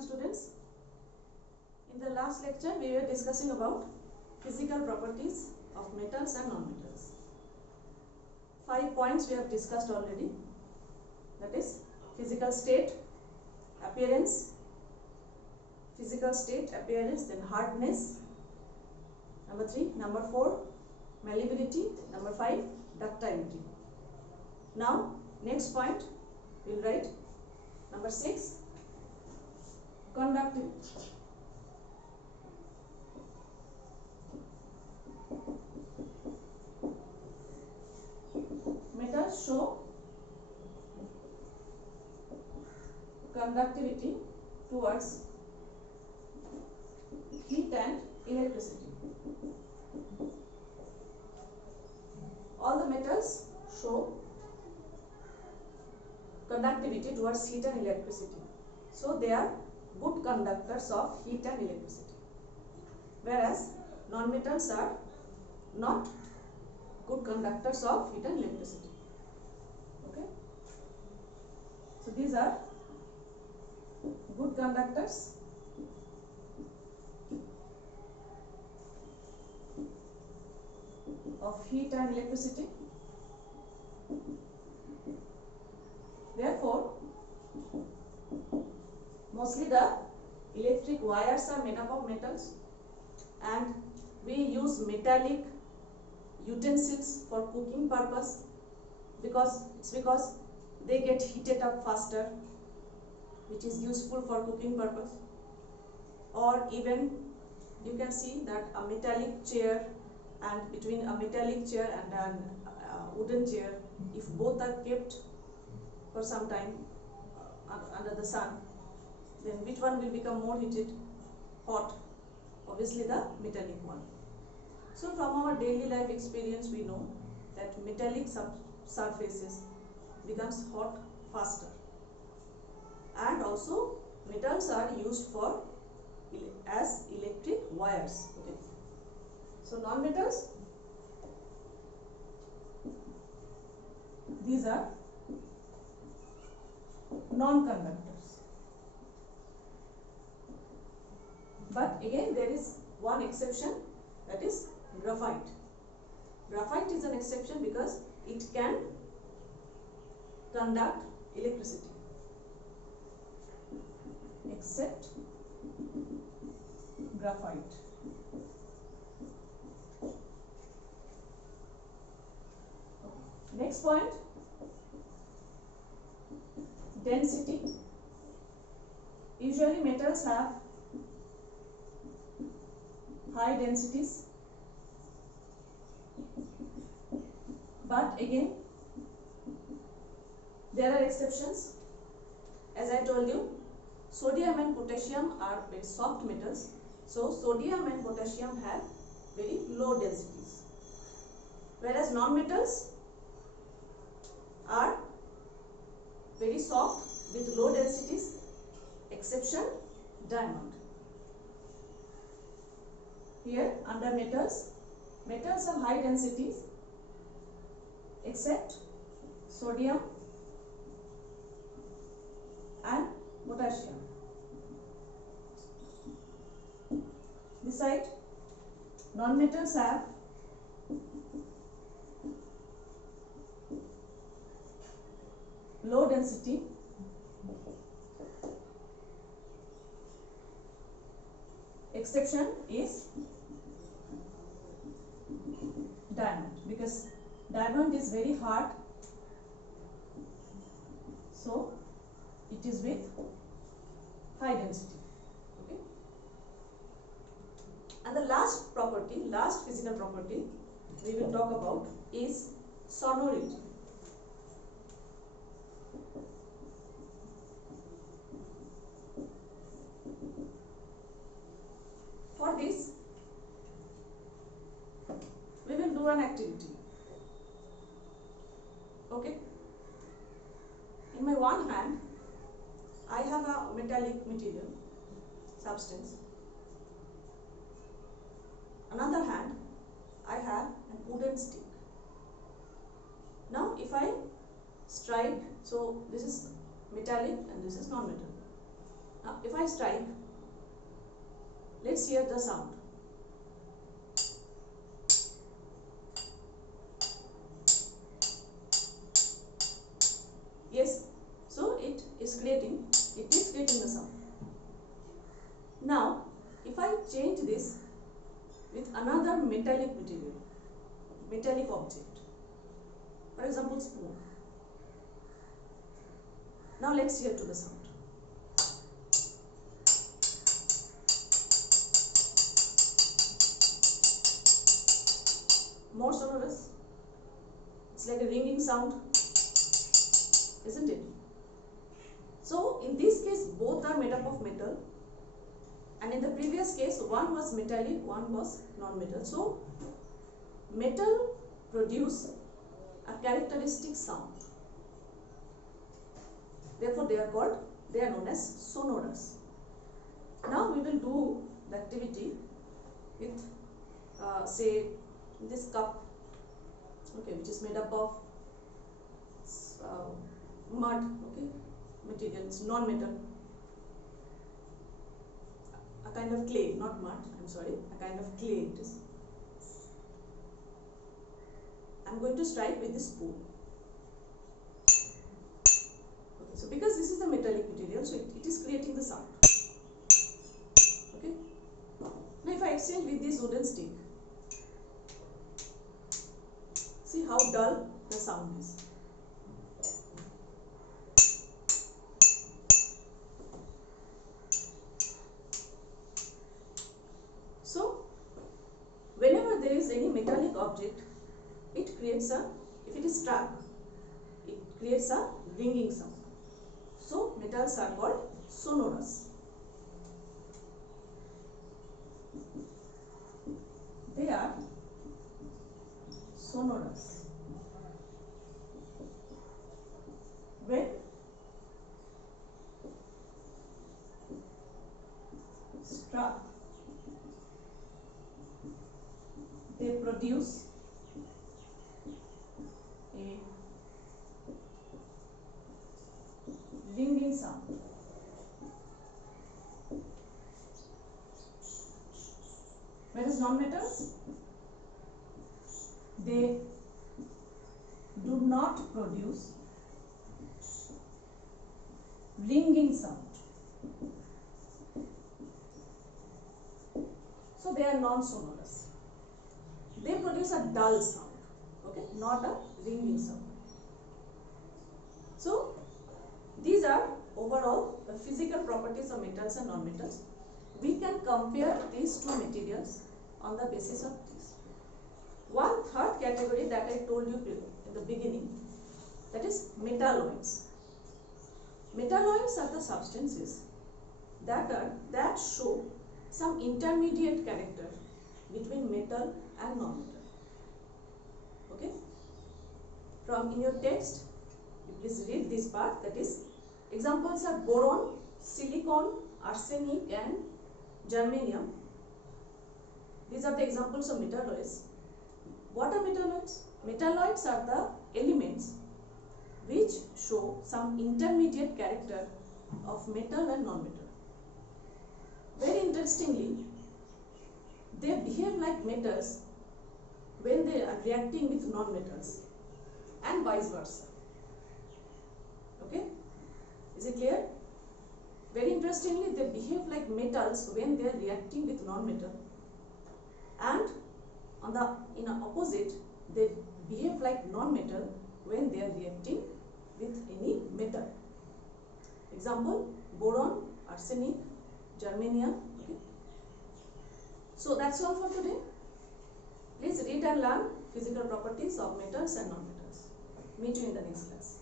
Welcome students. In the last lecture we were discussing about physical properties of metals and non-metals. 5 points we have discussed already, that is physical state, appearance, then hardness, number 3, number 4 malleability, number 5 ductility. Now next point we will write number 6 conductivity. Metals show conductivity towards heat and electricity. All the metals show conductivity towards heat and electricity. So they are good conductors of heat and electricity. Whereas non-metals are not good conductors of heat and electricity. Okay. So these are good conductors of heat and electricity. Therefore, mostly the electric wires are made up of metals, and we use metallic utensils for cooking purpose because they get heated up faster, which is useful for cooking purpose. Or even you can see that a metallic chair, and between a metallic chair and a wooden chair, if both are kept for some time under the sun, then which one will become more heated, hot? Obviously the metallic one. So from our daily life experience we know that metallic surfaces becomes hot faster, and also metals are used for as electric wires. Okay. So non-metals, these are non-conductors. But again there is one exception, that is graphite. Graphite is an exception because it can conduct electricity, except graphite. Next point, density. Usually metals have high densities, but again there are exceptions. As I told you, sodium and potassium are very soft metals, so sodium and potassium have very low densities, whereas non-metals are very soft with low densities, exception diamond. Here under metals have high densities except sodium and potassium. Beside, non-metals have low density exception is diamond, because diamond is very hard, so it is with high density. Okay. And the last property, last physical property we will talk about is sonority. For this we will do an activity. Okay. In my one hand I have a metallic material, substance. Another hand I have a wooden stick. Now if I strike, so this is metallic and this is non-metallic. Now, if I strike, let's hear the sound. Yes, so it is creating the sound. Now, if I change this with another metallic material, metallic object, for example spoon. Now let's hear to the sound. More sonorous. It's like a ringing sound, isn't it? So in this case both are made up of metal, and in the previous case one was metallic, one was non-metal. So metal produce a characteristic sound. Therefore they are known as sonorous. Now we will do the activity with say this cup, okay, which is made up of mud, okay, material, it's non-metal, a kind of clay, not mud, I'm sorry, a kind of clay it is. I'm going to strike with this spoon. Okay, so because this is a metallic material, so it is creating the sound. Okay. Now if I exchange with this wooden stick, see how dull the sound is. So whenever there is any metallic object, it creates a, if it is struck, it creates a ringing sound. So metals are called sonorous. They are sonorous when struck. They produce a ringing sound. Whereas non-metals, they do not produce ringing sound. So they are non-sonorous. They produce a dull sound, okay, not a ringing sound. So these are overall the physical properties of metals and non-metals. We can compare these two materials on the basis of this. One third category that I told you in the beginning, that is metalloids. Metalloids are the substances that show some intermediate character between metal and non-metal. Okay? From in your text, you please read this part, that is, examples are boron, silicon, arsenic and germanium. These are the examples of metalloids. What are metalloids? Metalloids are the elements which show some intermediate character of metal and non-metal. Very interestingly, they behave like metals when they are reacting with non-metals and vice versa. Okay? Is it clear? Very interestingly, they behave like metals when they are reacting with non-metal, and in the opposite, they behave like non-metal when they are reacting with any metal. Example, boron, arsenic, germanium. Okay. So that's all for today. Please read and learn physical properties of metals and non-metals. Meet you in the next class.